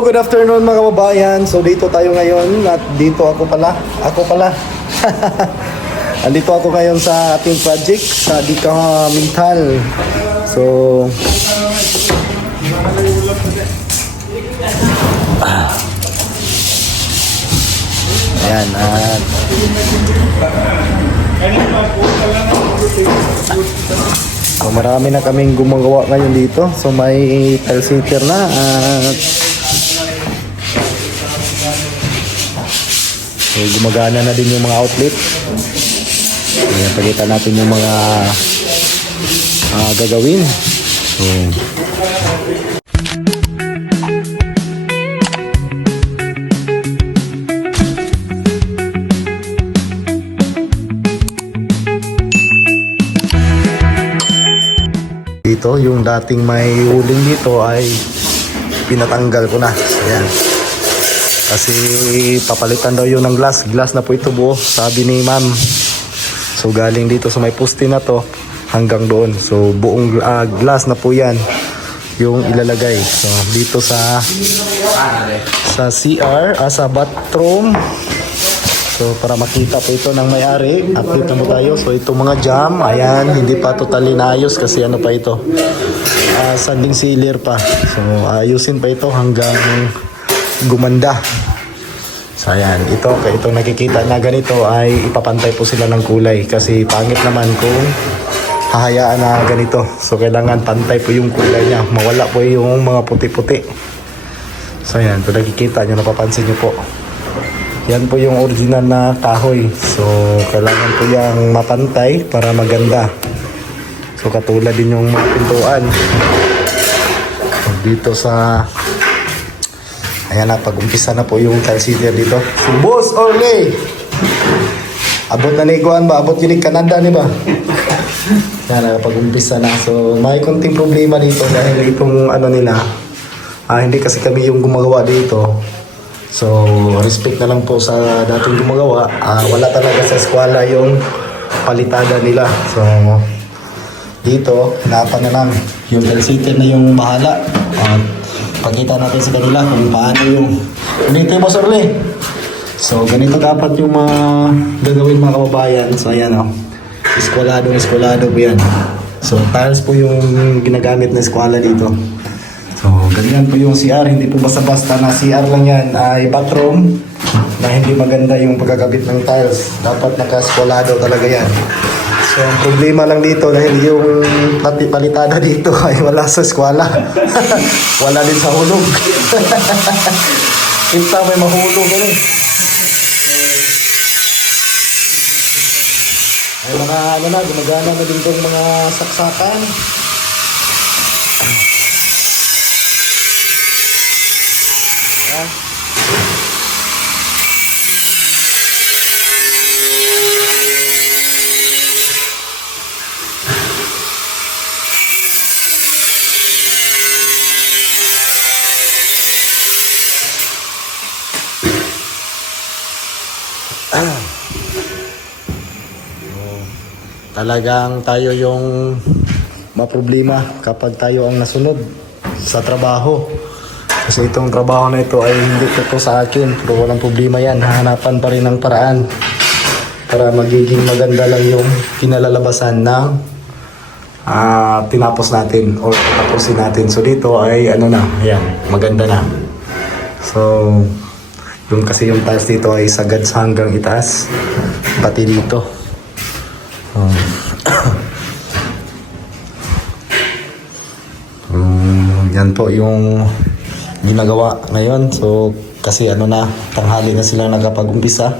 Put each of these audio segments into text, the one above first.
Hello, good afternoon mga kababayan. So dito tayo ngayon at dito ako pala. Andito ako ngayon sa ating project sa Dika Mintal. So ayan at so marami na kaming gumagawa ngayon dito. So may tile sinker na at so gumagana na din yung mga outlet. Ayan, pakita natin yung mga gagawin. So dito, yung dating may uling dito ay pinatanggal ko na. Ayan. Kasi papalitan daw yun ng glass. Glass na po ito buo, sabi ni ma'am. So galing dito sa may poste na to hanggang doon. So buong glass na po yan yung ilalagay. So dito sa CR, sa bathroom. So para makita po ito ng may-ari, update na po tayo. So itong mga jam, ayan, hindi pa totally naayos kasi ano pa ito, sanding sealer pa. So ayusin pa ito hanggang gumanda. So ayan, ito nakikita na ganito ay ipapantay po sila ng kulay kasi pangit naman kung hahayaan na ganito. So kailangan pantay po yung kulay niya, mawala po yung mga puti-puti. So ayan, ito nakikita nyo, napapansin nyo po. Yan po yung original na kahoy. So kailangan po yung mapantay para maganda. So katulad din yung mga pintuan. So, dito sa ayan na, pag-umpisa na po yung tile sealer dito. Si Boss Orly! Abot na niguan ba? Abot yun yung Canada, di ba? Yan na, pag-umpisa na. So may konting problema dito dahil itong ano nila, hindi kasi kami yung gumagawa dito. So, respect na lang po sa dating gumagawa. Wala talaga sa eskwela yung palitada nila. So, dito, hanapan na lang. Yung tile na yung bahala. Pakita natin sa kanila kung paano yung ganito yung Bosorle. So, ganito dapat yung mga gagawin mga kababayan. So, ayan o. Eskwelado po yan. So, tiles po yung ginagamit na eskwela dito. So, ganyan po yung CR, hindi po basta-basta na CR lang yan, ay bathroom na hindi maganda yung pagkakabit ng tiles. Dapat naka-eskwalado talaga yan. So, ang problema lang dito dahil yung palitada dito ay wala sa eskwala. Wala din sa hulog. Kita may mahulog eh. Ay mga ano na, gumagana na din itong mga saksakan. Talagang tayo yung maproblema kapag tayo ang nasunod sa trabaho. Kasi itong trabaho na ito ay hindi ko sa akin, pero walang problema yan. Hahanapan pa rin ng paraan para magiging maganda lang yung kinalalabasan ng tinapos natin o tapusin natin. So dito ay ano na, ayan, maganda na. So yung kasi yung tiles dito ay sagad sa hanggang itaas, pati dito. Yan po yung ginagawa ngayon. So kasi ano na, tanghali na sila nakapag-umpisa.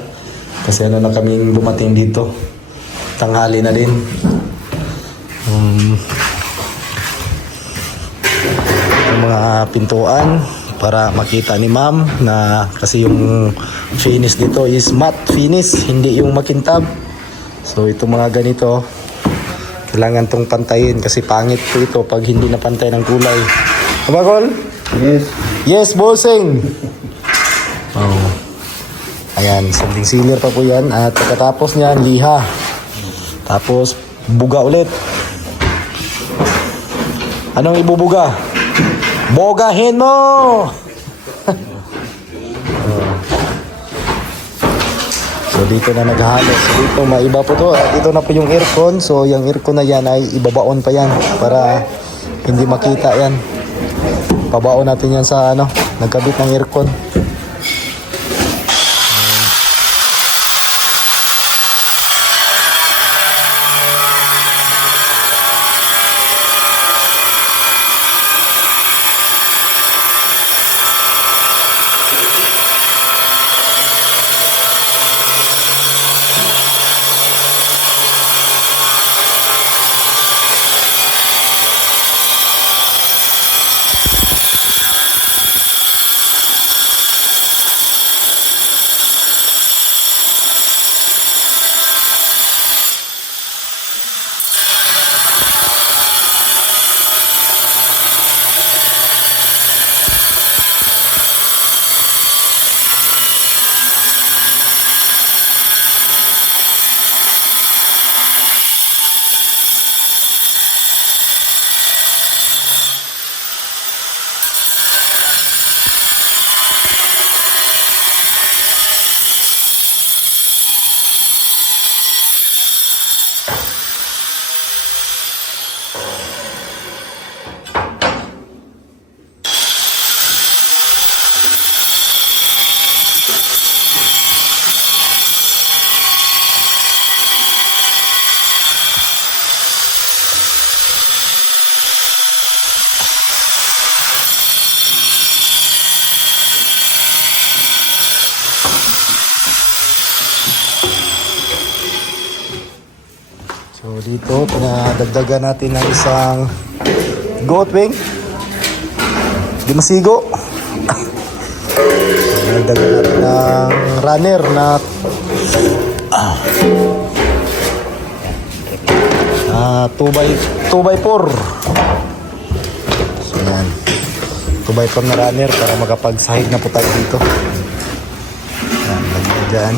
Kasi ano na kaming dumating dito, tanghali na din. Yung mga pintuan para makita ni ma'am na kasi yung finish dito is matte finish, hindi yung makintab. So itong mga ganito kailangan tong pantayin kasi pangit po ito pag hindi napantay ng kulay. Kabakol? Yes. Yes, bossing. Oh. Ayan, sanding sealer pa po yan. At pagkatapos niyan, liha. Tapos, buga ulit. Anong ibubuga? Bogahin mo! So dito na naghalo. So dito maiba po to. At ito na po yung aircon. So yung aircon na yan ay ibabaon pa yan para hindi makita yan. Pabaon natin yan sa ano, nagkabit ng aircon. So dito, pinadagdagan natin ng isang goat wing. Di masigo. Pinadagdagan natin ng runner na 2x4. So yan, 2x4 na runner para makapagsahig na po tayo dito. Yan, lagyan dyan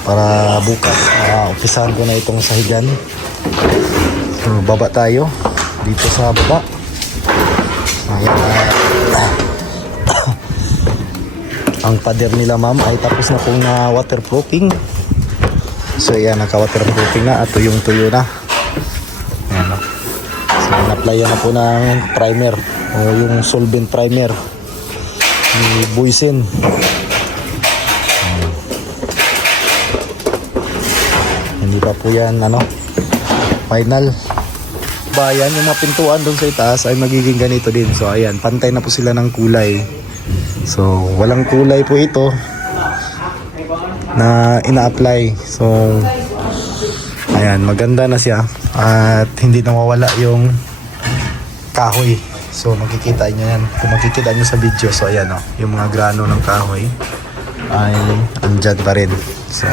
para bukas umpisahan ko na itong sahigan. So, baba tayo dito sa baba. Ayan, ang pader nila ma'am ay tapos na pong waterproofing. So ayan, naka-waterproofing na at tuyong-tuyo na. Ayan, so na-applyan na po ng primer o yung solvent primer ni Buisin. Hindi pa po yan final. Bayan, yung mga pintuan doon sa itaas ay magiging ganito din. So ayan, pantay na po sila ng kulay. So walang kulay po ito na ina-apply. So ayan, maganda na siya at hindi nawawala yung kahoy. So makikita nyo yan kung makikita nyo sa video. So ayan yung mga grano ng kahoy ay andyan pa rin. So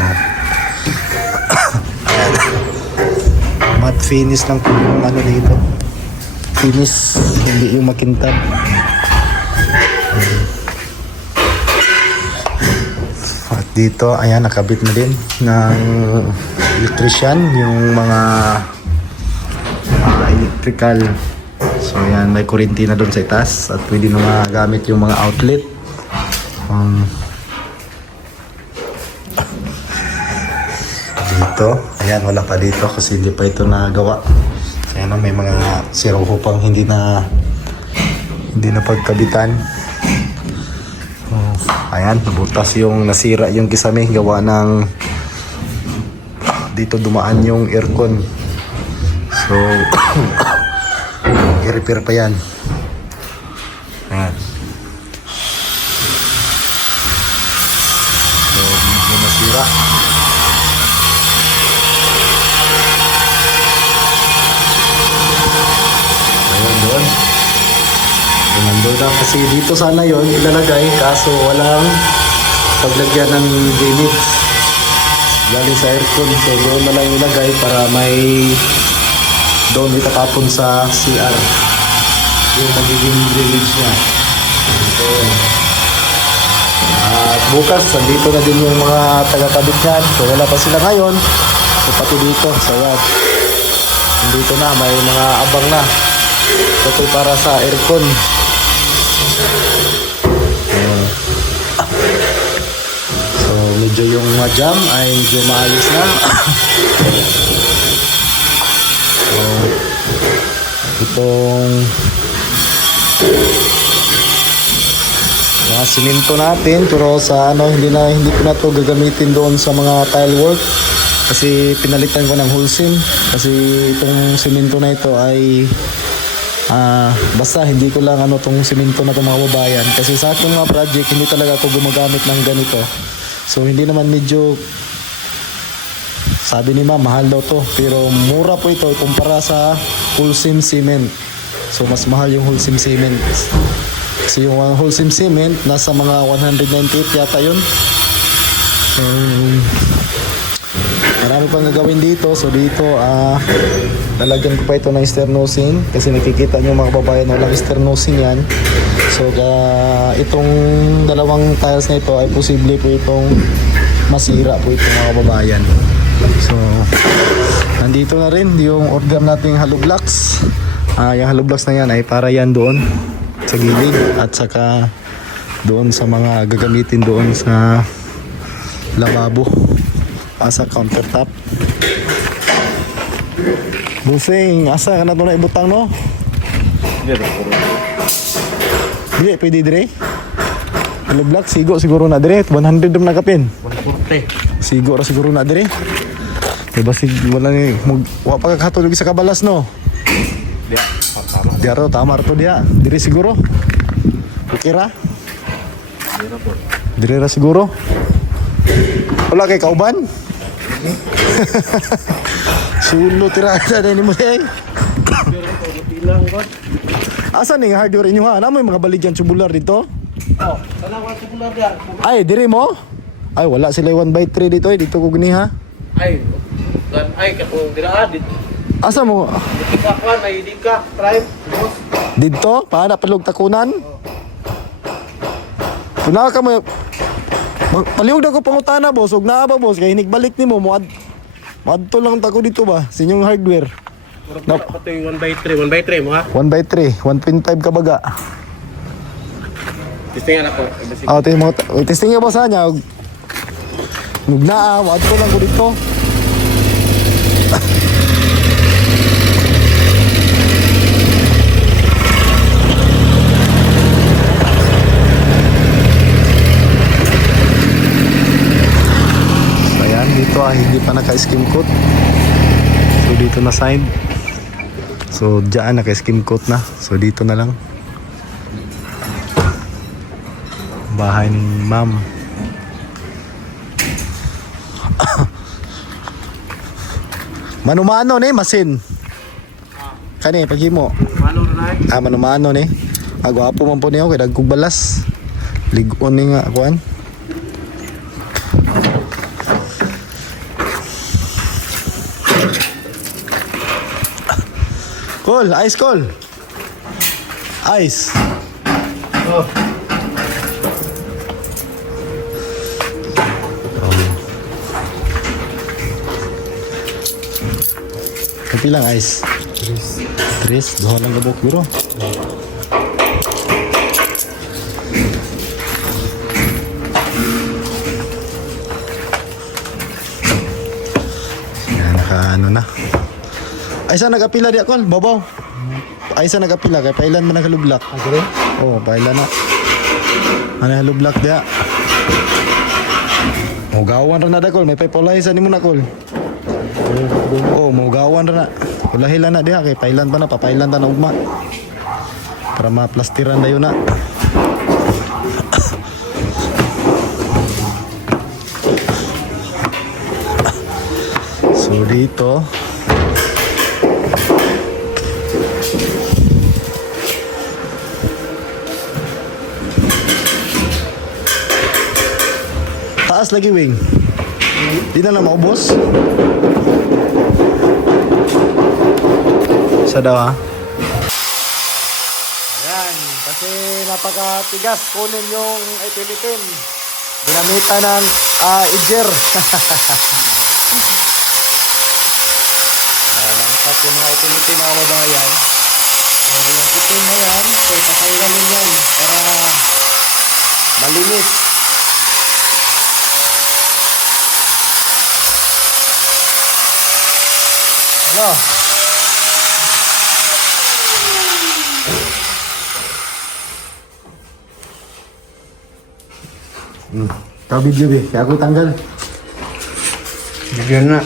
matte finish lang po yung dito. Finish, hindi yung makintab. At dito, ayan, nakabit na din ng electrician yung mga electrical. So ayan, may kuryente na doon sa itaas at pwede na magamit yung mga outlet. Dito, ayan, wala pa dito kasi hindi pa ito nagawa. Ayan, may mga siruho pang hindi na pagkabitan. Ayan, nabutas yung nasira yung kisame gawa ng dito dumaan yung aircon. So i-repair pa yan. Ayan. So medyo nasira. Doon na kasi dito sana yon ilalagay kaso walang paglagyan ng drainage galing sa aircon, so doon na lang ilagay para may doon itatapon sa CR yung magiging drainage niya. So, at bukas dito na din yung mga taga-kabit niyan, so wala pa sila ngayon, so pati dito, so yan dito na may mga abang na. Ito para sa aircon. mga jam ay medyo maayos na. So, itong mga siminto natin, pero sa hindi ko na to gagamitin doon sa mga tile work kasi pinalitan ko ng hulsim kasi itong siminto na ito ay basta hindi ko lang tong siminto na itong mga babayan kasi sa aking mga project hindi talaga ako gumagamit ng ganito. So hindi naman medyo, sabi ni ma'am mahal daw to, pero mura po ito kumpara sa Holcim cement. So mas mahal yung Holcim cement kasi yung Holcim cement nasa mga 198 yata yun. So marami pang gagawin dito. So dito lalagyan ko pa ito ng sternosing kasi nakikita nyo mga kababayan walang sternosing yan. So itong dalawang tiles na ito ay posible po itong masira po ito mga kababayan. So nandito na rin yung order nating hollow blocks. Yung hollow blocks na yan ay para yan doon sa gilid at saka doon sa mga gagamitin doon sa lababo, sa countertop. Busing, asa ka na ito na ibutang no? Hindi, pwede dire. Hollow block, siguro na dire. 100 na kapin. 140. Siguro na dire. Diba wala pa kakatulog sa kabalas no? Diya ro, tama ro diya. Dire siguro. Okay ra? Dire ra siguro. Wala kay kauban? Sulo tirada na ni mo eh. Asan ni hardware inyo ha? Ano mo yung mga baligyan tubular dito? Oh, sana ko tubular diyan. Ay, dire mo? Ay, wala sila 1/3 dito eh. Dito ko gini ha. Ay katong dira dito. Asa mo? Di ka kwan, ay di ka prime. Dito? Paano palug takunan? Tuna ka mo. Palihog na ko pangutana boss. Huwag na ba boss? Kaya hinigbalik ni mo. Madto lang tako dito ba? Sa inyong hardware. No. Ito yung 1/3 mo ha? 1/3. 1.5 ka baga. Testingan ako. Testing nga boss ha niya. Huwag na madto lang ko dito. Dito hindi pa naka-skim coat. So dito na side. So diyan naka-skim coat na. So dito na lang. Bahay ni ma'am. Mano-mano ni masin. Kani paghimo. Mano-mano ni. Gwapo man po niyo kay dagkog balas. Ligon ni nga kuan. Call, ice call. Ice. Oh. Kapi lang ice. Tres, doha lang gabok biro. Yan, naka na. Ay sa nagapila di akon, babaw. Ay sa nagapila kay pailan man nagalublak. Okay? Oh, pailan na. Ano halublak dia? Mugawan ra na dakol, may pipolay sa nimo na kol. Oh, mugawan ra na. Ulahilan na diha kay pailan pa na, papailan ta na ugma. Para maplastiran dayon na. So dito taas lagi wing. Di na lang maubos. Sa daw ha. Ayan. Kasi napakatigas. Kunin yung itilitin. Ginamitan ng edger. Langkat yung mga itilitin mga babayan. So yung itim na yan. So patanggalin yan. Para malinis. Ano? Kau video be, kaya ako tanggal. Bigyan na.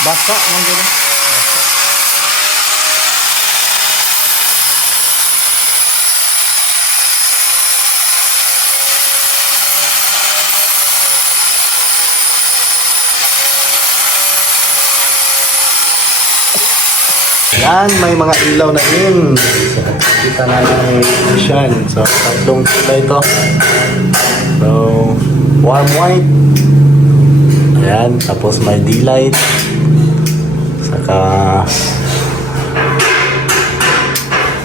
Basa, ang gano'n. Yan, may mga ilaw na din. Kita na yung yan. So, tatlong kita ito. So, warm white. Ayan, tapos may D-light. Saka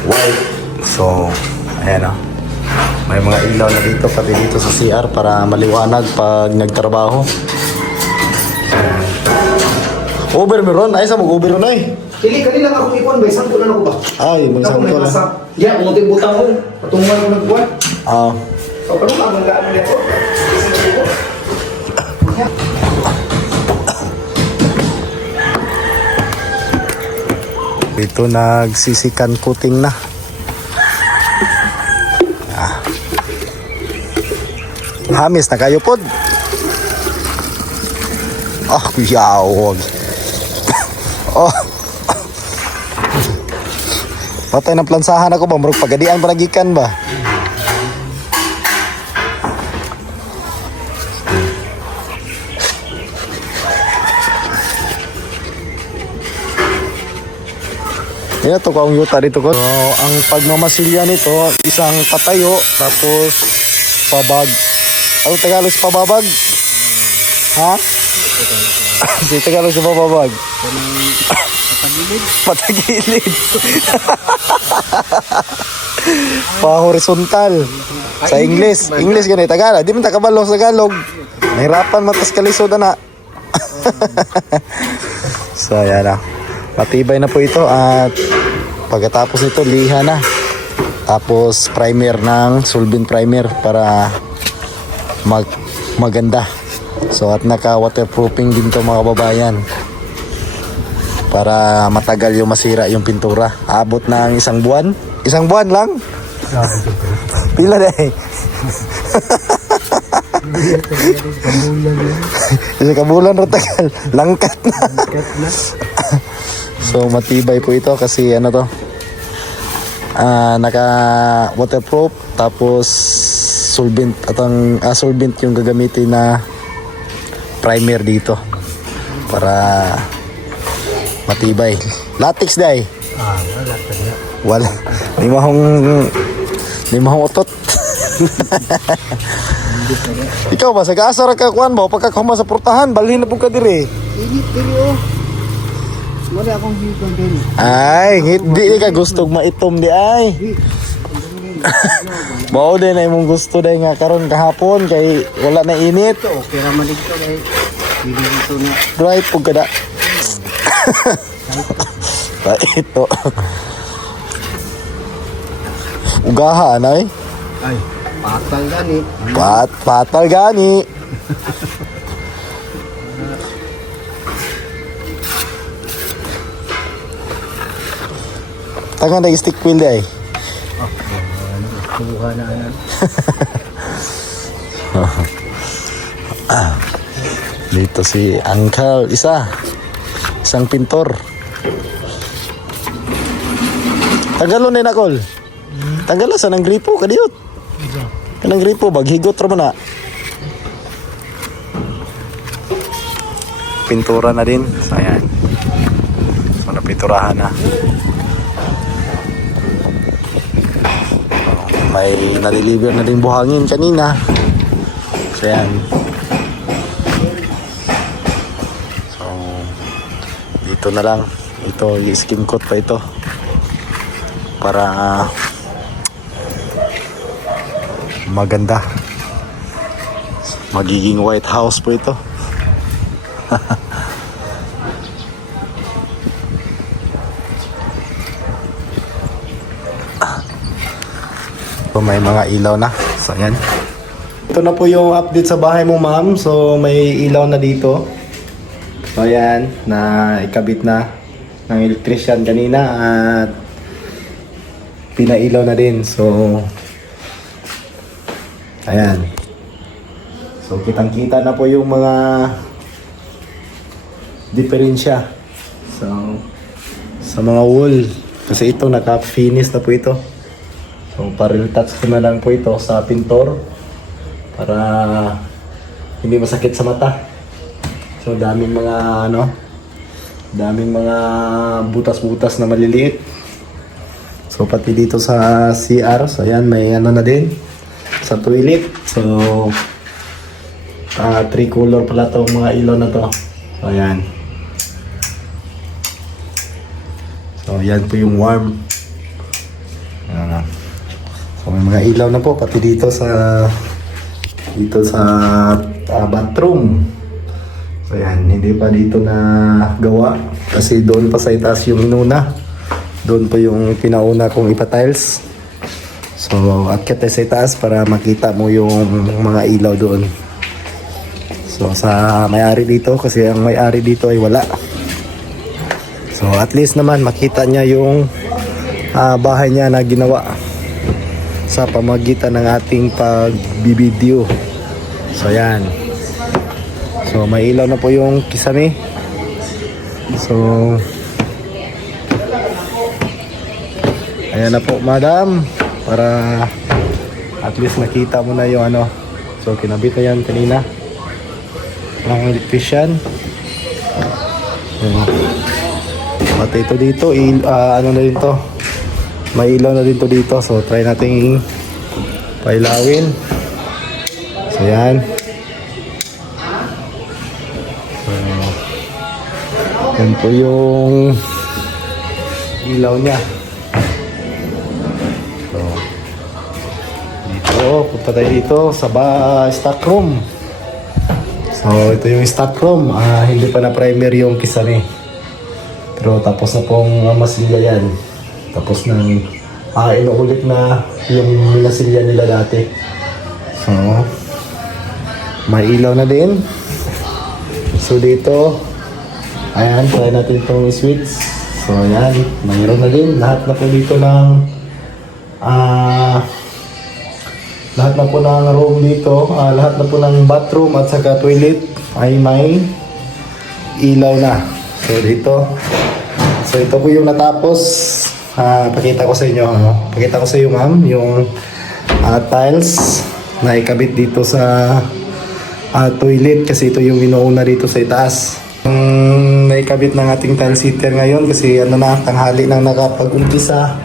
white. So, ayan o. May mga ilaw na dito, pati dito sa CR para maliwanag pag nagtrabaho. Over meron? Ay, sa mag-over na eh. Kili, kanina nga akong ipon ba? Isang kulan ako ba? Ay, magsang ko lang. Yeah, umutin butang ko. Patungan ko nagbuwan. Ah. So, paano ka mga ano nito? Dito nagsisikan kuting na. Ah. Hamis na kayo pod. Ah, yawag. Oh. Patay ng plansahan ako ba? Marag pagadian paragikan ba? Yan to kung yuta dito ko. So, ang pagmamasilya nito, isang patayo, tapos pabag. Ano Tagalog sa pababag? Ha? Di Tagalog sa pababag. Patagilid. Pa-horizontal. Sa English. English ganit. Tagalog. Di man takabalo sa Tagalog. Nahirapan matas kalisod na. So, yan na. Matibay na po ito at pagkatapos nito liha na. Tapos primer ng solvent primer para maganda. So at naka waterproofing din to mga kababayan. Para matagal yung masira yung pintura. Abot ng isang buwan. Isang buwan lang? Pila na eh. Isang kabulan rin tagal. Langkat na. So matibay po ito kasi ano to, naka waterproof tapos solvent at ang solvent yung gagamitin na primer dito para matibay. Latex dai. Wala. Di mahong utot. Ikaw ba sa gaasar ka kuan ba pagkakahuma sa portahan balhin na pud ka dire. Wala akong hipan din. Ay, hindi ka gustong maitom di ay. Mao din ay mong gusto dai nga karon kahapon kay wala na init. Okay naman dito kay hindi dito na. Right pug kada. Ito. Ugaha anay. Ay, patang gani. Patal gani. Tangan na stick wheel di ay. Kuha na yan. Dito si Uncle isang pintor. Tagalo ni nakol. Tagalo sa nang gripo kadiyot. Kanang gripo baghigot ra man na. Pintura na din. So ayan. So napinturahan na. May naliliver na din buhangin kanina. So yan. So dito na lang. Ito i-skim coat pa ito. Para maganda. Magiging White House po ito. So, may mga ilaw na. So, yan. Ito na po yung update sa bahay mo, ma'am. So, may ilaw na dito. So, yan. Na ikabit na ng electrician kanina. At pinailaw na din. So, ayan. So, kitang-kita na po yung mga diferensya. So, sa mga wall. Kasi ito, naka-finish na po ito. So, paril touch ko na lang po ito sa pintor para hindi masakit sa mata. So, daming mga butas-butas na maliliit. So, pati dito sa CR, so ayan, may na din sa toilet. So, three color pala itong mga ilaw na to. So, ayan. So, ayan po yung warm. So, may mga ilaw na po pati dito sa bathroom. So yan, hindi pa dito na gawa kasi doon pa sa itaas yung inuna. Doon pa yung pinauna kong ipa-tiles. So akyat tayo sa itaas para makita mo yung mga ilaw doon. So sa may-ari dito, kasi ang may-ari dito ay wala. So at least naman makita niya yung bahay niya na ginawa sa pamagitan ng ating pagbibideo. So yan. So may ilaw na po yung kisame. So ayan na po, madam, para at least nakita mo na yung ano. So kinabit na yan kanina ng electrician. Pati ito dito ano na rin to, may ilaw na din to dito. So try natin pailawin. So yan. So, yan po yung ilaw niya. So dito, punta tayo dito sa stock room. So ito yung stock room. Hindi pa na primer yung kisame, pero tapos na pong masilya yan. Tapos nang inuulit na yung minasilya nila dati. So may ilaw na din. So dito, ayan, try natin itong switch. So ayan, mayroon na din. Lahat na po dito ng lahat na po ng room dito, lahat na po ng bathroom at saka toilet ay may ilaw na. So dito, so ito po yung natapos. Pakita ko sa inyo, pakita ko sa iyo, ma'am, yung tiles na ikabit dito sa toilet, kasi ito yung inuuna dito sa itaas. Naikabit ng ating tile sitter ngayon kasi tanghali nang nakapag-umpisa.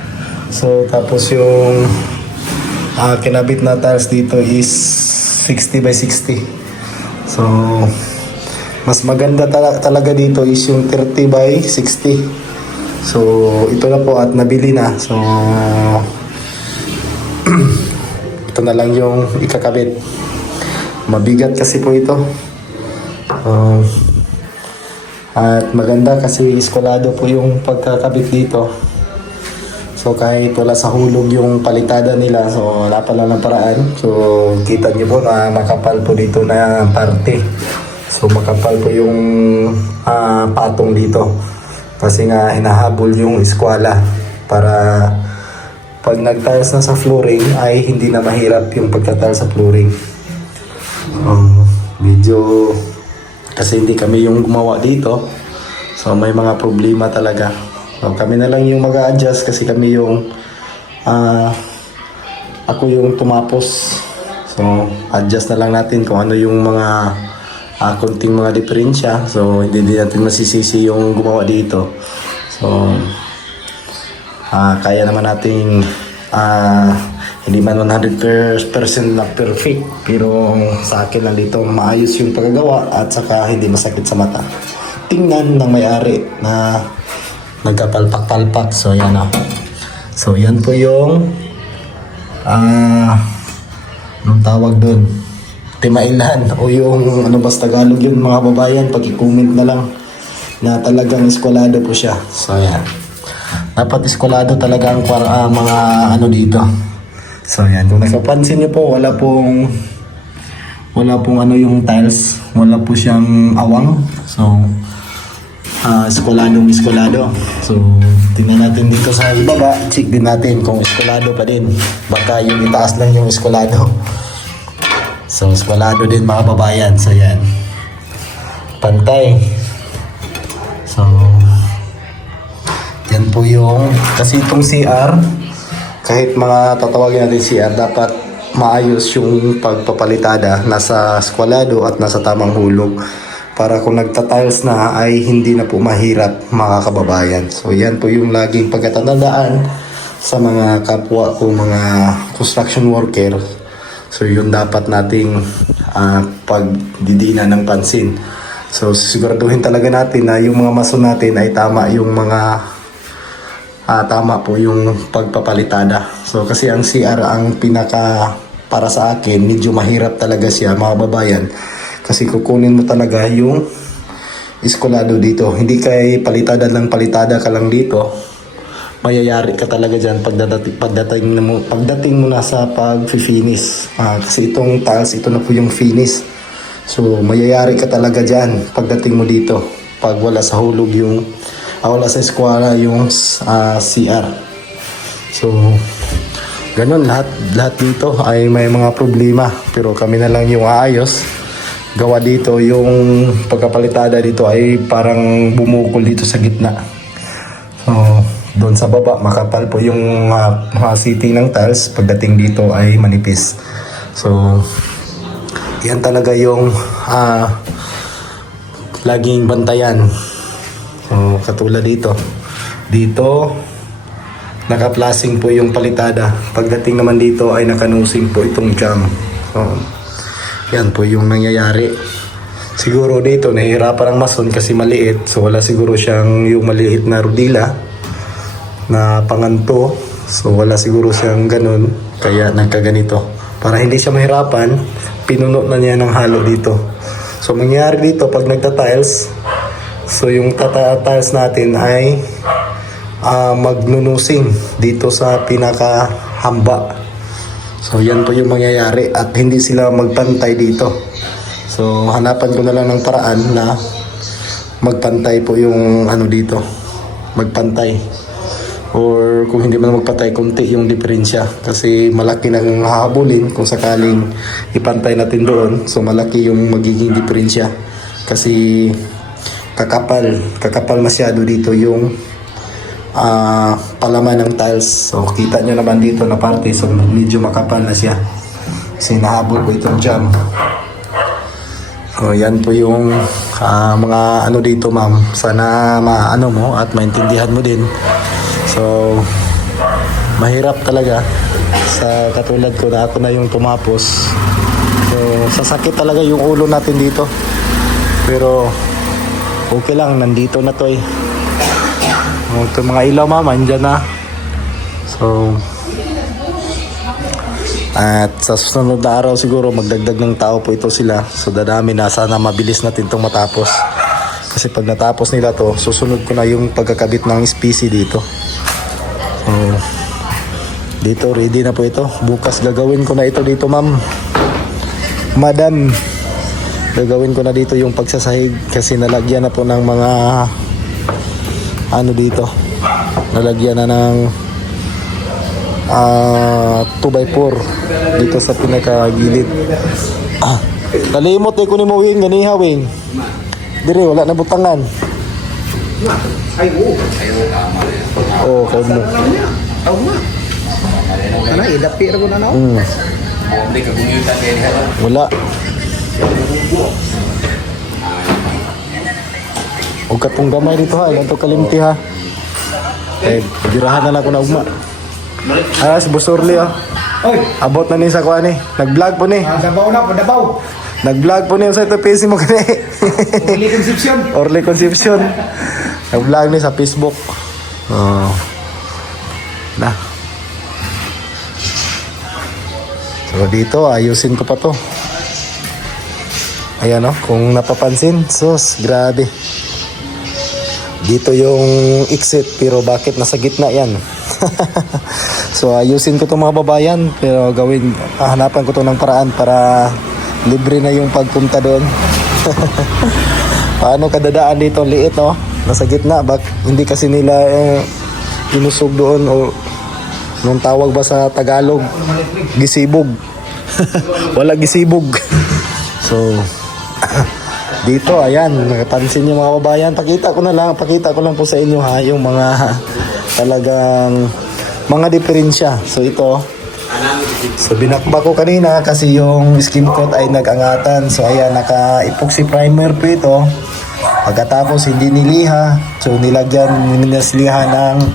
So tapos yung kinabit na tiles dito is 60 by 60. So mas maganda talaga dito is yung 30 by 60. So ito na po at nabili na. So ito na lang yung ikakabit. Mabigat kasi po ito. At maganda kasi iskolado po yung pagkakabit dito. So kahit wala sa hulog yung palitada nila, so wala pala ng paraan. So kita niyo po na makapal po dito na parte. So makapal po yung patong dito. Kasi nga hinahabol yung eskwela para pag nag-tiles na sa flooring ay hindi na mahirap yung pagka-tiles sa flooring. Medyo kasi hindi kami yung gumawa dito. So may mga problema talaga. So kami na lang yung mag-a-adjust kasi kami yung ako yung tumapos. So adjust na lang natin kung ano yung mga konting mga diferensya. So hindi natin masisisi yung gumawa dito. So kaya naman nating hindi man 100% na perfect, pero sa akin lang dito maayos yung paggagawa at saka hindi masakit sa mata tingnan ng may-ari na nagkapalpak-palpak. So yan o. So yan po yung anong tawag dun, timailan o yung ano basta Tagalog yun mga babayan, pag-i-comment na lang na talagang eskwalado po siya. So yan, dapat eskwalado talaga ang mga ano dito. So yan, kung nakapansin niyo po, wala pong ano yung tiles, wala po siyang awang. So eskwalado. So tingnan natin dito sa ibaba, check din natin kung eskwalado pa din, baka yung itaas lang yung eskwalado. So eskwalado din mga babayan. So yan, pantay. So yan po yung, kasi itong CR, kahit mga tatawagin natin CR, dapat maayos yung pagpapalitada, nasa eskwalado at nasa tamang hulog, para kung nagta-tiles na ay hindi na po mahirap mga kababayan. So yan po yung laging pagkatandaan sa mga kapwa ko mga construction worker. So yun dapat nating pagdidinan ng pansin. So siguraduhin talaga natin na yung mga mason natin ay tama yung mga tama po yung pagpapalitada. So kasi ang CR ang pinaka, para sa akin medyo mahirap talaga siya mga babayan, kasi kukunin mo talaga yung eskwalado dito. Hindi kay palitada ka lang dito, mayayari ka talaga dyan pagdating mo na sa pag-finish. Kasi itong tiles, ito na po yung finish. So mayayari ka talaga dyan pagdating mo dito pag wala sa hulog yung wala sa eskwela yung CR. So ganun, lahat dito ay may mga problema, pero kami na lang yung aayos gawa dito. Yung pagkapalitada dito ay parang bumukol dito sa gitna. So doon sa baba makapal po yung seating ng tiles, pagdating dito ay manipis. So yan talaga yung laging bantayan. So katulad dito naka-flashing po yung palitada, pagdating naman dito ay nakanusing po itong jam. So yan po yung nangyayari. Siguro dito nahihirapan ang mason kasi maliit, so wala siguro siyang yung maliit na rodila na panganto. So wala siguro siyang ganun, kaya nagkaganito. Para hindi siya mahirapan, pinuno na niya ng halo dito. So mangyayari dito pag nagta-tiles, so yung tiles natin ay magnunusing dito sa pinakahamba. So yan po yung mangyayari at hindi sila magpantay dito. So hanapan ko na lang ng paraan na magpantay po yung ano dito, magpantay. Or kung hindi man magpantay, kunti yung diferensya, kasi malaki nang hahabulin kung sakaling ipantay natin doon. So malaki yung magiging diferensya kasi kakapal masyado dito yung palaman ng tiles. So kita nyo naman dito na parte, so medyo makapal na siya kasi nahabol po itong jam. So yan po yung mga ano dito ma'am, sana maano mo at maintindihan mo din. So mahirap talaga sa katulad ko na ako na yung tumapos. So sasakit talaga yung ulo natin dito, pero okay lang, nandito na to eh. Ito mga ilaw mama, andyan na. So At sa susunod na araw siguro magdagdag ng tao po ito sila. So dadami na, sana mabilis natin itong matapos. Kasi pag natapos nila to, susunod ko na yung pagkakabit ng SPC dito. So dito ready na po ito. Bukas gagawin ko na ito dito, ma'am. Madam, gagawin ko na dito yung pagsasahig kasi nalagyan na po ng mga ano dito. Nalagyan na ng 2x4 dito sa pinakagilid. Kalimot eh kunin mo Win, ganiha Win. Dire wala na butangan. Ay, oo. Oh, kayo mo. Tao na. Ano, idapi ra ko na no? Wala. Huwag ka pong gamay dito ha, ilan to kalimti ha. Eh, birahan na lang ako na ugma. Si Busurli oh. Oy, Abot na ni sa kuha ni. Nag-vlog po ni. dabaw na, padabaw. Nag-vlog po ni sa ito PC mo kani. Uli Concepcion. Orly Concepcion. Nag-vlog ni sa Facebook. Oh. Na. So dito ayusin ko pa to. Ayan oh, kung napapansin, sus, grabe. Dito yung exit pero bakit nasa gitna yan? So ayusin ko itong mga babayan pero hanapan ko to ng paraan para libre na yung pagpunta doon. Paano kadadaan dito? Liit no? Nasa gitna. Hindi kasi nila inusog doon o nung tawag ba sa Tagalog? Gisibog. Wala gisibog. So dito, ayan, nakapansin yung mga babayan. Pakita ko lang po sa inyo ha, yung mga talagang mga diferensya. So ito, so binakbak ko kanina kasi yung skim coat ay nag-angatan. So ayan, naka-epoxy primer po ito. Pagkatapos hindi niliha, so nilagyan, ninaslihan ng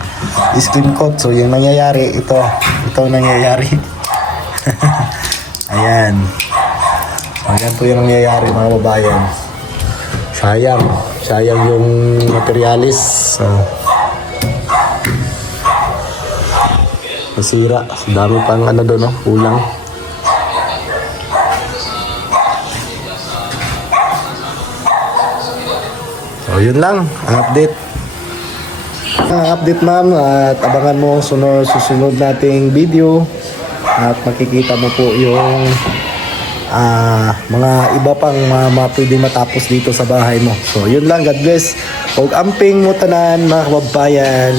skim coat. So yung nangyayari, ito nangyayari. Ayan. Ayan po yung nangyayari mga babayan. Sayang yung materialis. So, nasira. Dami pang ano doon, no? Kulang. So, yun lang. Ang update. Ma'am. At abangan mo susunod nating video. At makikita mo po yung mga iba pang pwedeng matapos dito sa bahay mo. So, yun lang. God bless. Huwag amping mo tanan, mga kababayan.